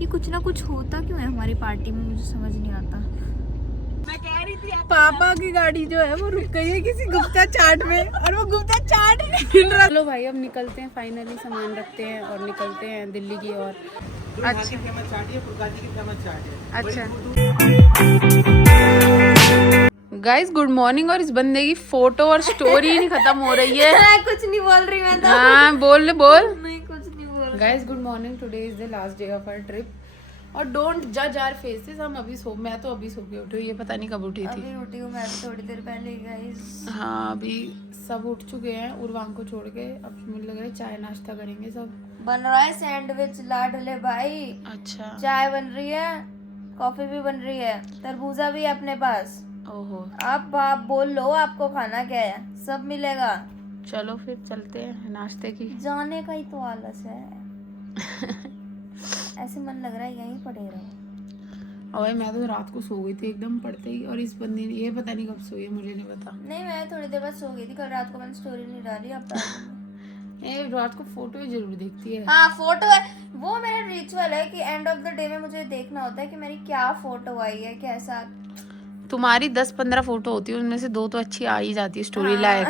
ये कुछ ना कुछ होता क्यों है हमारी पार्टी में, मुझे समझ नहीं आता। मैं कह रही थी पापा की गाड़ी जो है वो रुक गई है किसी गुप्ता चाट में और वो गुप्ता चाट नहीं मिल रहा। चलो भाई अब निकलते हैं, फाइनली सामान रखते हैं और निकलते हैं दिल्ली की ओर। अच्छा अच्छा गाइस गुड मॉर्निंग। और इस बंदे की फोटो और स्टोरी नहीं खत्म हो रही है। कुछ नहीं बोल रही मैं तो। हाँ बोल नहीं कुछ नहीं बोल। Guys good morning, today is the last day of our trip और डोंट जज आवर फेसेस। हम अभी मैं तो अभी सो के उठी हूँ, ये पता नहीं कब उठी थी। अभी उठी हूँ मैं भी थोड़ी देर पहले गाइस। हाँ अभी सब उठ चुके हैं उर्वांग को छोड़ के। अब मुझे लग रहा है चाय नाश्ता करेंगे सब। बन रहा है सैंडविच लाडले भाई। अच्छा चाय बन रही है, कॉफी भी बन रही है, तरबूजा भी है अपने पास। ओहो आप बोल लो आपको खाना क्या है, सब मिलेगा। चलो फिर चलते हैं नाश्ते की। जाने का ही तो आलस है। ऐसे मन लग रहा है यहीं पड़े रहो। और मैं तो रात को सो गई थी एकदम पड़ते ही, और इस बंदी ने ये पता नहीं कब सोई है, मुझे नहीं पता। नहीं मैं थोड़ी देर बाद सो गई थी, कल रात को मैंने स्टोरी नहीं डाली। अब ये रात को फोटो जरूर देखती है। हाँ फोटो है, वो मेरा रिचुअल है कि एंड ऑफ द डे में मुझे देखना होता है कि मेरी क्या फोटो आई है, कैसा। तुम्हारी 10-15 फोटो होती है, उनमें से 2 तो अच्छी आ ही जाती है स्टोरी लायक।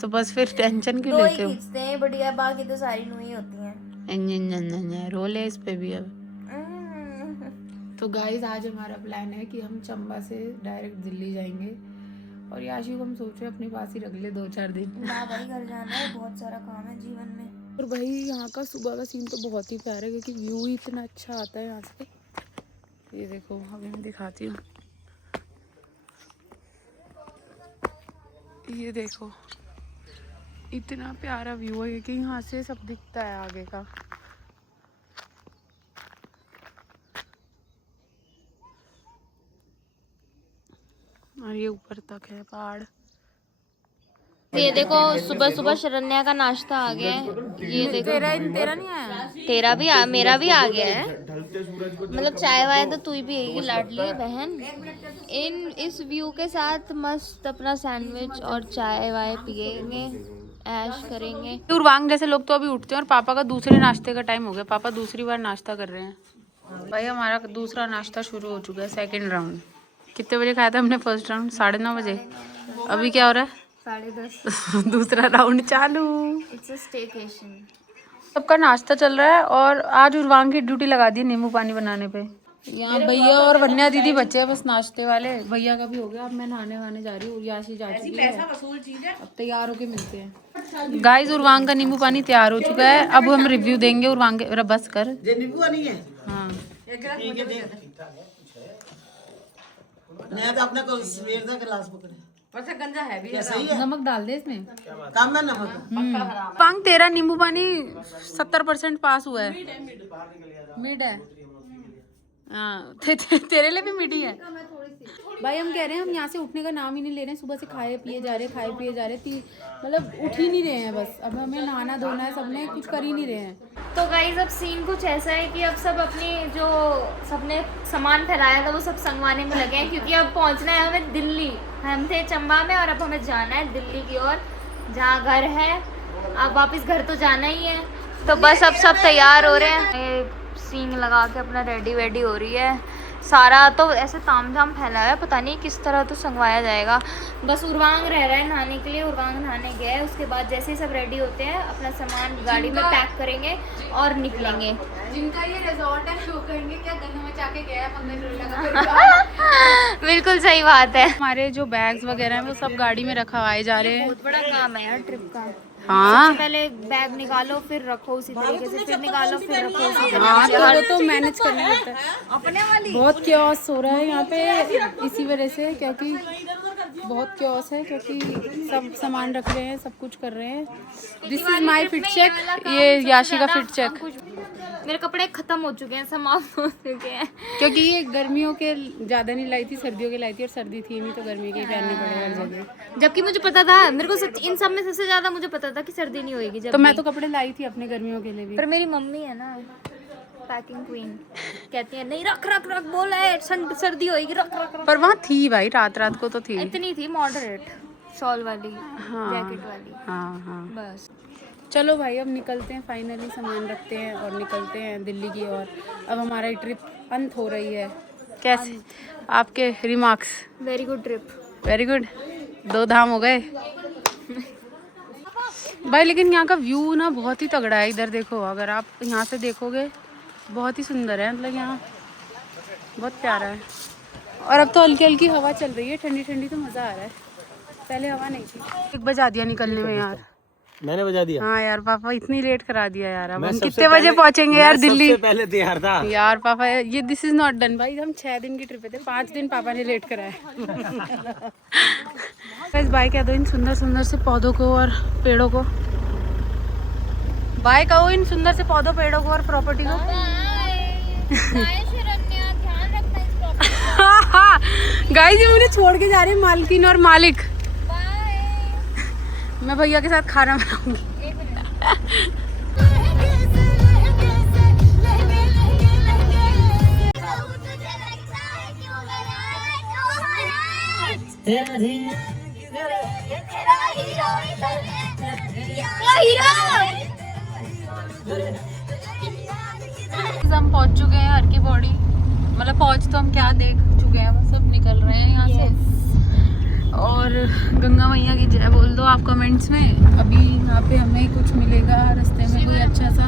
तो बस फिर टेंशन क्यों 2 ही लेते हो? खींचते हैं बढ़िया, बाकी तो सारी नुई होती हैं। रोल है इस पे भी अब। तो गाइज आज हमारा प्लान है कि हम चंबा से डायरेक्ट दिल्ली जाएंगे और याशी को हम सोच रहे हैं अपने पास ही रख ले 2-4 दिन। ना भाई घर जाना है, बहुत सारा काम है जीवन में। और भाई यहाँ का सुबह का सीन तो बहुत ही प्यारा है क्योंकि व्यू ही इतना अच्छा आता है यहाँ से। ये देखो अभी मैं दिखाती हूँ, ये देखो इतना प्यारा व्यू है कि यहाँ से सब दिखता है आगे का। और ये ऊपर तक है पहाड़। ये देखो सुबह सुबह शरण्या का नाश्ता आ गया है। ये देखो तेरा नहीं आया? तेरा भी मेरा भी आ गया है। मतलब चाय वाय तो तू ही पिएगी लाडली बहन। इस व्यू के साथ मस्त अपना सैंडविच और चाय वाय पिएंगे, ऐश करेंगे। उर्वांग जैसे लोग तो अभी उठते हैं और पापा का दूसरे नाश्ते का टाइम हो गया। पापा दूसरी बार नाश्ता कर रहे हैं। भाई हमारा दूसरा नाश्ता शुरू हो चुका है, सेकंड राउंड। कितने बजे खाया था हमने फर्स्ट राउंड? 9:30 बजे। अभी क्या हो रहा है? 10:30। दूसरा राउंड चालू। It's a staycation. सबका नाश्ता चल रहा है और आज उर्वांग की ड्यूटी लगा दी नींबू पानी बनाने पे। यहाँ भैया और वन्या दीदी बच्चे हैं बस नाश्ते वाले। भैया का भी हो गया, अब मैं नहाने वाने जा रही हूँ। याशी जा चुकी है, अब तैयार होके मिलते हैं। गाइस उर्वांग का नींबू पानी तैयार हो चुका है, अब हम रिव्यू देंगे उर्वांग के। बस कर नींबू पानी है। हाँ मैं तो अपने को सवेर का गिलास पकड़े पर से गंजा है भी है। नमक डाल दे इसमें, कम है नमक। पांग तेरा नींबू पानी 70% पास हुआ है। मिड है हाँ। तेरे लिए भी मिडी है भाई। हम कह रहे हैं हम यहाँ से उठने का नाम ही नहीं ले रहे हैं। सुबह से खाए पिए जा रहे मतलब उठ ही नहीं रहे हैं। बस अब हमें नहाना धोना है, सबने कुछ कर ही नहीं रहे हैं। तो गाइस अब सीन कुछ ऐसा है कि अब सब अपनी जो सबने सामान फैलाया था वो सब संगवाने में लगे हैं, क्योंकि अब पहुंचना है हमें दिल्ली। हम थे चंबा में और अब हमें जाना है दिल्ली की ओर, जहाँ घर है। अब वापस घर तो जाना ही है, तो बस अब सब तैयार हो रहे हैं। सीन लगा के अपना रेडी वेडी हो रही है। सारा तो ऐसे तामझाम फैला है, पता नहीं किस तरह तो संगवाया जाएगा। बस उर्वांग रह रहा है नहाने के लिए, उर्वांग नहाने गया है। उसके बाद जैसे ही सब रेडी होते हैं अपना सामान गाड़ी में पैक करेंगे और निकलेंगे। जिनका ये रिजॉर्ट है वो कहेंगे क्या गन्नों में जाके गया है 15 लगा। बिल्कुल सही बात है। हमारे जो बैग्स वगैरह हैं वो सब गाड़ी में रखवाए जा रहे हैं। बहुत बड़ा काम है यार ट्रिप का। हाँ सबसे पहले बैग निकालो फिर रखो उसी तरीके से, फिर निकालो फिर रखो उसी तरीके हाँ से। तो वो तो मैनेज करना होता है। अपने वाली बहुत क्योस हो रहा है यहाँ पे इसी वजह से, क्योंकि बहुत क्योस है, क्योंकि सब सामान रख रहे हैं, सब कुछ कर रहे हैं। This is my fit check, ये याशी का फिट चेक। मेरे कपड़े खत्म हो चुके हैं, समाप्त हो चुके हैं। क्योंकि ये गर्मियों के ज्यादा नहीं लाई थी, सर्दियों के लाई थी, और सर्दी थी नहीं तो गर्मी के ही पहनने पड़े हर जगह। जबकि मुझे पता था, मेरे को सच इन सब में सबसे ज्यादा मुझे पता था कि सर्दी नहीं होएगी। जब तो मैं तो कपड़े लाई थी अपने गर्मियों के लिए भी। पर मेरी मम्मी है ना पैकिंग क्वीन, कहती है नहीं रख रख रख, बोला है सर्दी होएगी रख रख रख। पर वहाँ थी भाई, रात रात को तो थी। इतनी थी मॉडरेट, शॉल वाली हाँ जैकेट वाली। हाँ हाँ। बस चलो भाई अब निकलते हैं, फाइनली सामान रखते हैं और निकलते हैं दिल्ली की ओर। अब हमारा ट्रिप अंत हो रही है। कैसे आपके remarks? Very good trip. Very good, 2 धाम हो गए भाई। लेकिन यहाँ का व्यू ना बहुत ही तगड़ा है। इधर देखो, अगर आप यहाँ से देखोगे बहुत ही सुंदर है, मतलब यहाँ बहुत प्यारा है। और अब तो हल्की हल्की हवा चल रही है, ठंडी ठंडी, तो मज़ा आ रहा है। पहले हवा नहीं थी। 1 बजा दिया निकलने में यार। मैंने बजा दिया। हाँ यार पापा इतनी लेट करा दिया यार। अब हम कितने बजे पहुंचेंगे यार दिल्ली? सबसे पहले तैयार था यार पापा, ये दिस इज नॉट डन भाई। हम 6 दिन की ट्रिप पे थे, 5 दिन पापा ने लेट कराया। बाय कह दो इन सुंदर सुंदर से पौधों को और पेड़ों को। बाय कहो इन सुंदर से पौधों, पेड़ों को और प्रॉपर्टी को। गाइस ये मुझे छोड़ के जा रहे हैं मालकिन और मालिक। मैं भैया के साथ खाना बनाऊंगी। हम पहुंच चुके हैं हर की बॉडी, मतलब पहुंच तो हम क्या देख चुके हैं, वो सब निकल रहे हैं यहाँ से। और गंगा मैया की जय बोल दो आप कमेंट्स में। अभी यहाँ पे हमें कुछ मिलेगा रास्ते में, कोई अच्छा सा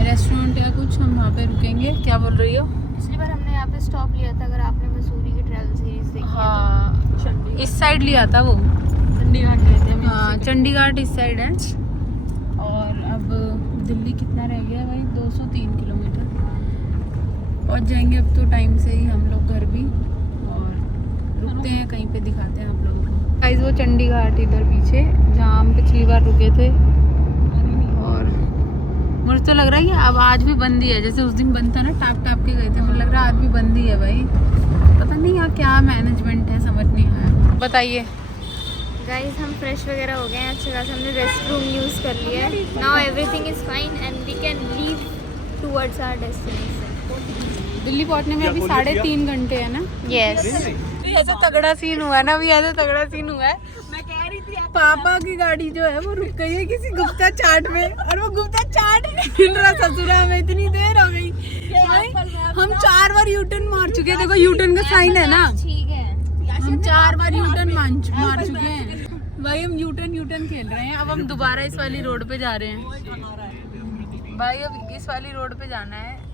रेस्टोरेंट या कुछ, हम वहाँ पे रुकेंगे। क्या बोल रही हो? पिछली बार हमने यहाँ पे स्टॉप लिया था, अगर आपने मसूरी की ट्रैवल सीरीज देखी हाँ, इस साइड लिया था वो, चंडीगढ़ गए थे। हाँ चंडीगढ़ इस साइड है। और अब दिल्ली कितना रह गया भाई? 203 किलोमीटर। पहुँच जाएंगे अब तो टाइम से ही हम लोग घर भी, और रुकते हैं कहीं पे, दिखाते हैं आप लोगों को। गाइस वो चंडीगढ़ इधर पीछे जहाँ हम पिछली बार रुके थे। और मुझे तो लग रहा है कि अब आज भी बंद ही है, जैसे उस दिन बंद था ना, टाप टाप के गए थे, मुझे लग रहा है आज भी बंद ही है भाई। पता नहीं यहाँ क्या मैनेजमेंट है, समझ नहीं आया। बताइए गाइस हम फ्रेश वगैरह हो गए हैं, अच्छे खास हमने रेस्ट रूम यूज़ कर लिया है। Now everything is fine and we can leave towards our destination. Delhi पहुंचने में अभी 3.5 घंटे है ना? यस। ऐसा तगड़ा सीन हुआ ना, अभी ऐसा तगड़ा सीन हुआ है। मैं कह रही थी पापा की गाड़ी जो है वो रुक गई है किसी गुप्ता चाट में, और वो गुप्ता चाट नहीं मिल रहा। ससुरा में इतनी देर हो गई भाई, हम 4 बार यूटर्न मार चुके हैं। देखो यूटर्न का साइन है ना, ठीक है। हम 4 बार यूटर्न मार चुके हैं भाई। हम यूटर्न खेल रहे हैं। अब हम दोबारा इस वाली रोड पे जा रहे हैं भाई, अब इस वाली रोड पे जाना है।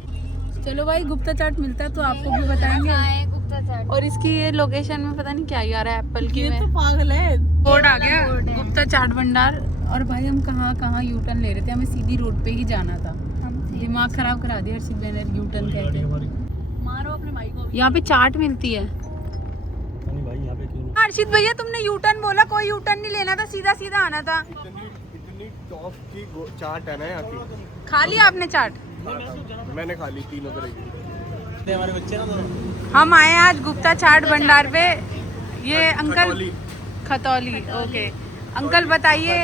चलो भाई, गुप्ता चाट मिलता है तो आपको भी बताएंगे। गुप्ता चाट। और इसकी ये लोकेशन में पता नहीं क्या ही आ रहा है, एप्पल की। ये तो पागल है। बोर्ड आ गया गुप्ता चाट भंडार। और भाई हम कहाँ यूटर्न ले रहे थे, हमें सीधी रोड पे ही जाना था। दिमाग खराब करा दिया हर्षित भाई ने यूटर्न कहते। मारो अपने भाई को। यहाँ पे चाट मिलती है। हर्षित भैया तुमने यूटर्न बोला, कोई यूटर्न नहीं लेना था, सीधा सीधा आना था। इतनी टॉप की चाट है ना यहाँ की। खा लिया आपने चाट? मैंने खा ली, 3 तरह की। हमारे बच्चे ना दोनों। हम आए आज गुप्ता चाट भंडार पे। ये अंकल खतौली, ओके अंकल बताइए।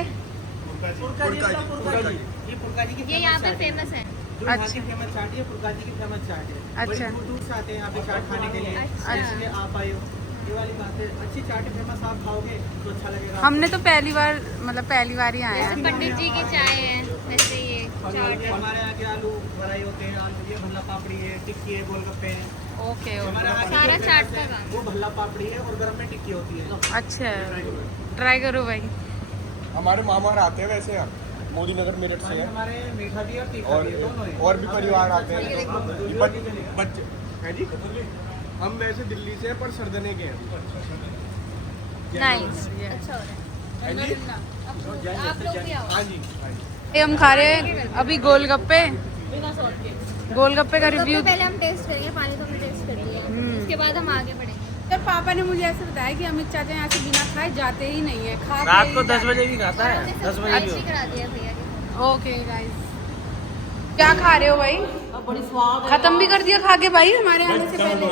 ये यहाँ पे फेमस है। अच्छा फेमस चाट है, पुरकाजी की फेमस चाट है। अच्छा दूर से आते हैं यहाँ पे चाट खाने के लिए। इसलिए आप आए हो, ये वाली बात है। अच्छी चाट है, फेमस, आप खाओगे तो अच्छा लगेगा। हमने तो पहली बार ही आए हैं। जैसे पंडित जी की चाय है वैसे ये चाट है। हमारे यहाँ के आलू भराई होते हैं, आलू ये भल्ला पापड़ी है, टिक्की है, गोलगप्पे हैं। ओके हमारे यहाँ सारा की चाट फेमस का है, काम। वो भल्ला पापड़ी है और गर्म में टिक्की होती है। अच्छा ट्राई करो भाई। हमारे मामा आते हैं वैसे यहाँ मोदी नगर मेरठ से है, हमारे मीठा भी और तीखा भी है, दोनों है। और भी परिवार आते हैं। बच्चे है जी, हम वैसे दिल्ली से हैं पर सरदने के हैं। नाइस, अच्छा हो रहा है जी? है। आप लोग भी आओ। हाँ जी, हाँ जी। ये हम खा रहे हैं अभी गोलगप्पे का रिव्यू। पहले हम टेस्ट करेंगे, पानी तो हमने टेस्ट कर लिया, उसके बाद हम आगे बढ़ेंगे। सर पापा ने मुझे ऐसे बताया कि अमित चाचा यहाँ से बिना खाए जाते ही नहीं है। खा रात को 10 बजे भी खाता है, 10 बजे भी। अच्छी करा दिया भैया ने। ओके गाइस, क्या खा रहे हो भाई? बड़ी स्वाद। खत्म भी कर दिया खा के भाई हमारे आने से पहले।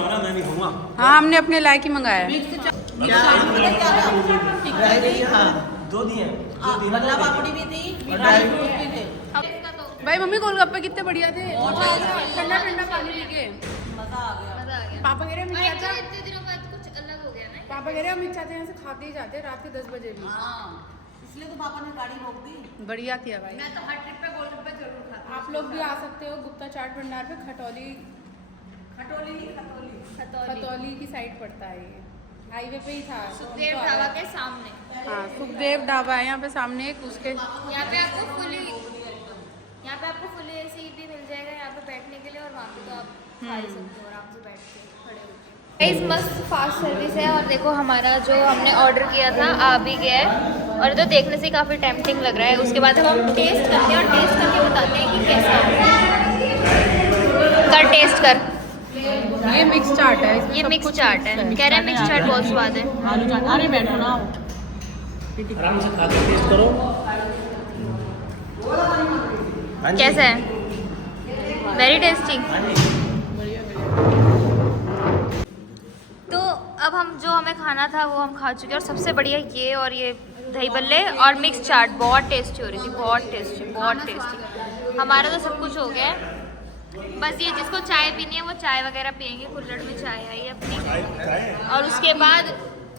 हाँ हमने अपने लायक ही मंगाया। दो दिए, भल्ला पापड़ी भी थी, ड्राई फ्रूट भी थे। भाई मम्मी गोलगप्पे कितने बढ़िया थे, ठंडा ठंडा पानी पी के मजा आ गया। मजा आ गया। पापा कह रहे अमित चाचा, इतने दिनों बाद कुछ अलग हो गया ना। पापा कह रहे अमित चाचा यहाँ से खाते ही जाते हैं रात के 10 बजे भी। इसलिए तो पापा ने गाड़ी रोक दी। बढ़िया किया भाई। मैं तो हर ट्रिप पे गोलगप्पे जरूर खाती हूँ। आप लोग भी आ सकते हो गुप्ता चाट भंडार पे। खतौली की साइड पड़ता है ये, हाईवे पे ही था। सुखदेव ढाबा के सामने। हाँ सुखदेव ढाबा है यहाँ पे सामने एक, उसके यहाँ पे आपको फुली एसी भी मिल जाएगा यहाँ पे बैठने के लिए, और वहाँ पे तो आप खा ही सकते हो आराम से बैठ के खड़े होके। इस मस्त फास्ट सर्विस है, और देखो हमारा जो हमने ऑर्डर किया था आ भी गया है, और तो देखने से काफ़ी टेम्पटिंग लग रहा है। उसके बाद हम टेस्ट करते हैं और टेस्ट करके बताते हैं कि कैसा है। कर टेस्ट कर। ये मिक्स चाट है, इसमें ये सब मिक्स कुछ चाट mix है, कह रहे हैं मिक्स चाट बहुत स्वाद है। आलू चाट, अरे बैठो ना आराम से खा के टेस्ट करो। कैसा है? Very tasty. तो अब हम जो हमें खाना था वो हम खा चुके हैं, और सबसे बढ़िया ये और ये दही बल्ले और मिक्स चाट बहुत टेस्टी हो रही थी, बहुत टेस्टी। हमारा तो सब कुछ हो गया है, बस ये जिसको चाय पीनी है वो चाय वगैरह पियेंगे। कुल्हड़ में चाय आई है अपनी, और उसके बाद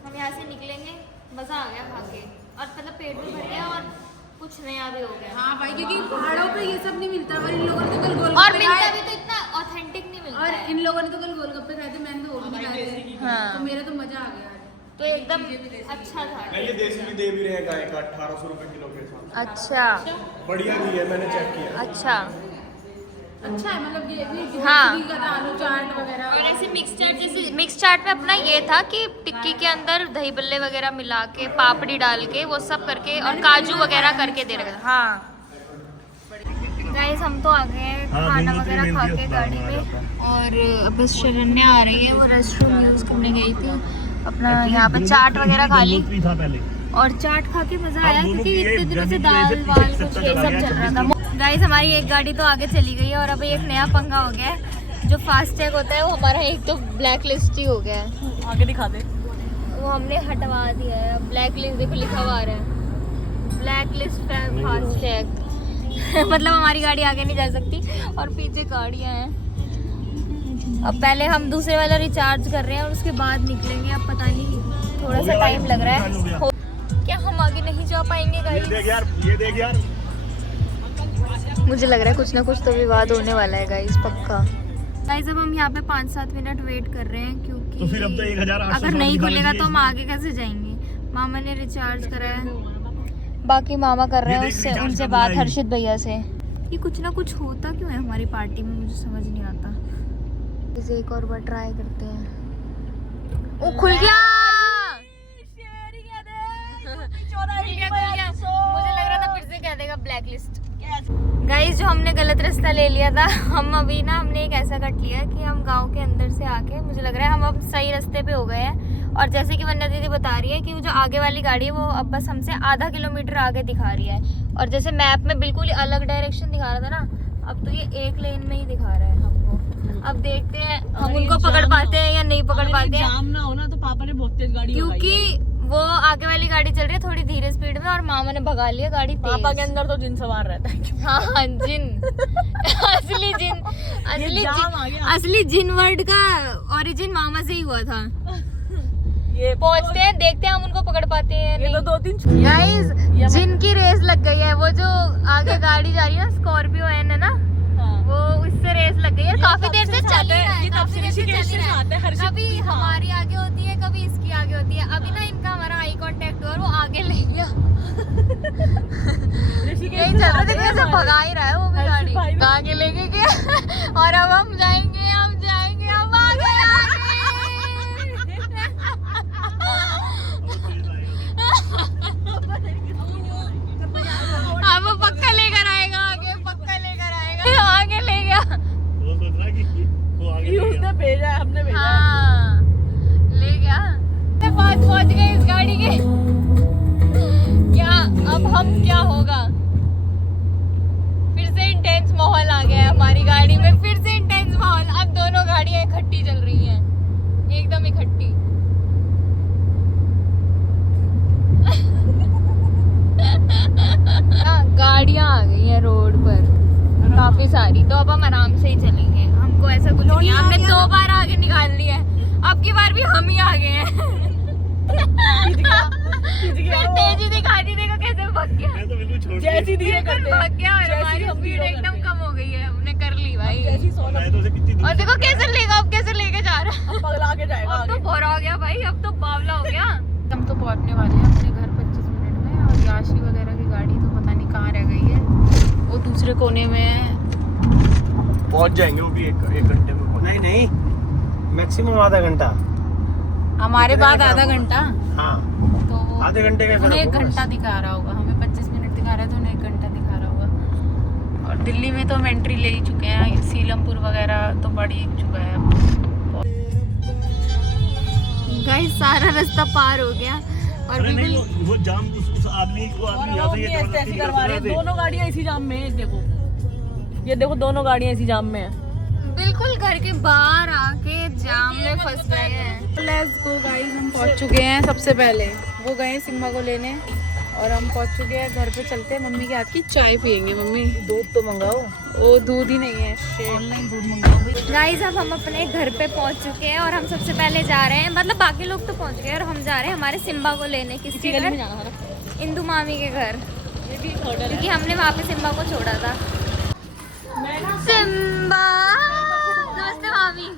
हम यहाँ से निकलेंगे। मज़ा आ गया खा के, और मतलब पेट भी भर गया और कुछ नया भी हो गया। हाँ भाई, क्योंकि पहाड़ों पे ये सब नहीं मिलता, और इन लोगों ने तो कल और गोलगप्पे मिलता खाए। भी तो इतना ऑथेंटिक नहीं मिलता और है। इन लोगों ने तो कल गोलगप्पे खाए थे, मैंने तो वो भी नहीं खाए थे। हाँ। तो मेरा तो मजा आ गया। तो एकदम अच्छा था। ये देसी भी दे भी रहे हैं गाय का 1800 रुपए किलो के साथ। अच्छा बढ़िया घी है, मैंने चेक किया। अच्छा अच्छा है, मतलब ये भी हाँ। आलू चाट वगैरह। और ऐसे मिक्स चाट, जैसे मिक्स चाट में अपना ये था कि टिक्की के अंदर दही बल्ले वगैरह मिला के, पापड़ी डाल के, वो सब करके, और काजू वगैरह करके दे रहे थे। हाँ गाइस, हम तो आ गए हैं खाना वगैरह खा के गाड़ी में, और अब बस शरण्या आ रही है, वो रेस्टरूम यूज़ करने गई थी अपना। यहाँ पे चाट वगैरह खा ली, और चाट खा के मज़ा आया, क्योंकि इतने दिनों से दाल वाल कुछ ये सब चल रहा था। गाइस, हमारी एक गाड़ी तो आगे चली गई है, और अभी एक नया पंगा हो गया है। जो फास्टैग होता है वो हमारा एक तो ब्लैक लिस्ट ही हो गया है। आगे दिखा दे। वो हमने हटवा दिया है। ब्लैक लिस्ट देखो लिखा हुआ आ रहा है, ब्लैक लिस्ट फास्टैग। मतलब हमारी गाड़ी आगे नहीं जा सकती, और पीछे गाड़ियाँ हैं। अब पहले हम दूसरे वाला रिचार्ज कर रहे हैं, और उसके बाद निकलेंगे। अब पता नहीं, थोड़ा सा टाइम लग रहा है। क्या हम आगे नहीं जा पाएंगे गाइस? ये देख यार। मुझे लग रहा है कुछ ना कुछ तो विवाद होने वाला है गाइस, पक्का। गाइस, अब हम यहाँ पे 5-7 मिनट वेट कर रहे हैं, क्योंकि तो फिर अब तो 1800 अगर नहीं खुलेगा तो हम आगे कैसे जाएंगे। मामा ने रिचार्ज करा है, बाकी मामा कर रहे हैं उससे, उनसे बात हर्षित भैया से। ये कुछ ना कुछ होता क्यों है हमारी पार्टी में, मुझे समझ नहीं आता। इसे एक और बार ट्राई करते हैं। ओ खुल गया, मुझे लग रहा था फिर से कह देगा ब्लैक लिस्ट। गाइस, जो हमने गलत रास्ता ले लिया था, हम अभी ना हमने एक ऐसा कट लिया कि हम गांव के अंदर से आके, मुझे लग रहा है हम अब सही रास्ते पे हो गए हैं। और जैसे कि वन्या दीदी बता रही है कि वो जो आगे वाली गाड़ी है वो अब बस हमसे आधा किलोमीटर आगे दिखा रही है, और जैसे मैप में बिल्कुल अलग डायरेक्शन दिखा रहा था ना, अब तो ये एक लेन में ही दिखा रहा है हमको। अब देखते हैं हम उनको पकड़ पाते हैं या नहीं पकड़ पाते हैं। जाम ना हो ना तो पापा ने बहुत तेज गाड़ी क्योंकि वो आगे वाली गाड़ी चल रही है थोड़ी धीरे स्पीड में, और मामा ने भगा लिया गाड़ी तेज। पापा के अंदर तो जिन सवार रहता है। हाँ जिन असली जिन, असली जिन वर्ड का ओरिजिन मामा से ही हुआ था। ये पहुंचते हैं, देखते हैं हम उनको पकड़ पाते हैं। ये तो 2-3 गाइस, जिन की रेस लग गई है। वो जो आगे गाड़ी जा रही है ना, स्कॉर्पियो है ना, वो उससे रेस लग गई है। काफी देर से चल रही है, काफी देर से चल रही है। कभी हमारी आगे होती है, कभी इसकी आगे होती है। अभी ना इनका हमारा आई कांटेक्ट हुआ और वो आगे ले गया। यही चल रहा था, कैसे भगा ही रहा है वो भी गाड़ी, आगे लेके गया। और अब हम जाएंगे, हम आगे अब वो पक्का लेकर आएगा, आगे पक्का लेकर आएगा। आगे ले गया, उसने भेजा है, हमने भेजा है। हाँ ले गया। पास पहुंच गए इस गाड़ी के। क्या अब हम क्या होगा? फिर से इंटेंस माहौल आ गया है हमारी गाड़ी में, फिर से इंटेंस माहौल। अब दोनों गाड़ियां इकट्ठी चल रही हैं, एकदम इकट्ठी। गाड़ियां आ गई हैं रोड पर काफी सारी, तो अब हम आराम से ही चलेंगे। हमको ऐसा कुछ नहीं, हमने 2 बार आगे निकाल लिया है, अब की बार भी हम ही आगे हैं। तेजी दिखा दी, देखो कैसे भाग गया। जैसी धीरे करते हैं, भाग गया और जैसी हमारी हम स्पीड धीरे एकदम करते कम हो गई है, हमने कर ली भाई। जैसी सोना और देखो कैसे लेगा, अब कैसे लेके जा रहा है। पगला के जाएगा अब तो आगे। बोरा हो गया भाई, अब तो बावला हो गया। हम तो पहुंचने वाले हैं अपने घर 25 मिनट में, और याशी वगैरह की गाड़ी तो पता नहीं कहाँ रह गई है, वो दूसरे कोने में है। पहुंच जाएंगे वो भी एक घंटे में। नहीं नहीं, मैक्सिमम आधा घंटा। हमारे बाद आधा घंटा, हाँ, तो आधे घंटे का उन्हें फर्क 1 होगा घंटा दिखा रहा होगा, हमें 25 मिनट दिखा रहा है, तो उन्हें 1 घंटा दिखा रहा होगा। और दिल्ली में तो हम एंट्री ले ही चुके हैं, सीलमपुर वगैरह तो बढ़ ही चुका है अब। गाइस सारा रास्ता पार हो गया और बिल्कुल वो जाम उस आदमी को यहाँ से ये ऐसी करवा रहे हैं। दोनों गाड़ियाँ इसी जाम में है, देखो ये देखो, दोनों गाड़ियाँ इसी जाम में है। बिल्कुल घर के बाहर आके जाम में फंस गए हैं। लेट्स गो गाइस, हम पहुंच चुके हैं। सबसे पहले वो गए सिम्बा को लेने और हम पहुंच चुके हैं घर पे। चलते हैं, मम्मी के हाथ की चाय पियेंगे। मम्मी दूध तो मंगाओ। वो दूध ही नहीं है, ऑनलाइन दूध मंगाओ। गाइस अब हम अपने घर पे पहुंच चुके हैं और हम सबसे पहले जा रहे हैं, मतलब बाकी लोग तो पहुंच गए और हम जा रहे हैं हमारे सिम्बा को लेने। किसके घर? इंदु मामी के घर, क्योंकि हमने वहाँ पे सिम्बा को छोड़ा था। सिम्बा, नमस्ते मामी।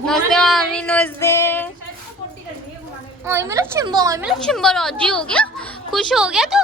नमस्ते मामी, नमस्ते। ओए मेरा चिम्बा राजी हो गया, खुश हो गया तो।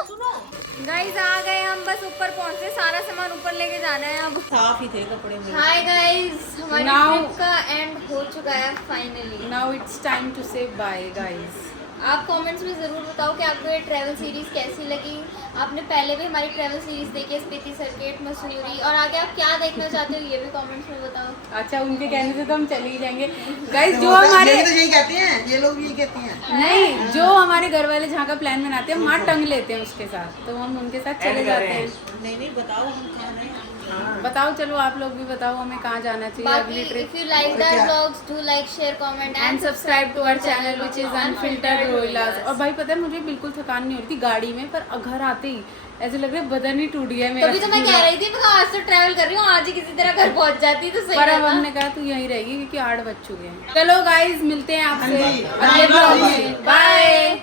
गाइस आ गए हम, बस ऊपर पहुंचे, सारा सामान ऊपर लेके जाना है अब। साफ ही थे कपड़े में। हाय गाइस, हमारी Now- ट्रिप का एंड हो चुका है finally. Now it's time to say bye guys. आप कमेंट्स में ज़रूर बताओ कि आपको ये ट्रैवल सीरीज़ कैसी लगी। आपने पहले भी हमारी ट्रैवल सीरीज़ देखी है, स्पीति सर्किट, मसूरी, और आगे आप क्या देखना चाहते हो ये भी कमेंट्स में बताओ। अच्छा, उनके कहने से तो हम चले ही जाएंगे गाइस। जो हमारे ये तो यही कहते हैं, ये लोग भी यही कहते हैं। नहीं, जो हमारे घर वाले जहाँ का प्लान बनाते हैं, हम वहाँ टंग लेते हैं उसके साथ, तो हम उनके साथ चले जाते हैं। नहीं बताओ हम कहाँ हैं। बताओ, चलो आप लोग भी बताओ हमें कहाँ जाना चाहिए बाकी अगली trip. If you like the vlogs do like share comment and subscribe to our channel which is unfiltered Rohilas. और भाई पता है, मुझे बिल्कुल थकान नहीं हो रही थी गाड़ी में, पर घर आते ही ऐसे लग रहा है बदन ही टूट गया मेरा। तभी तो मैं कह रही थी, मैं आज तो ट्रैवल कर रही हूँ, आज ही किसी तरह घर पहुंच जाती तो सही पर अब रहता। हमने कहा तू यहीं रहेगी क्योंकि 8 बज चुके हैं। चलो गाइस, मिलते हैं आपसे हाँ जी। अगले ब्लॉग में। बाय।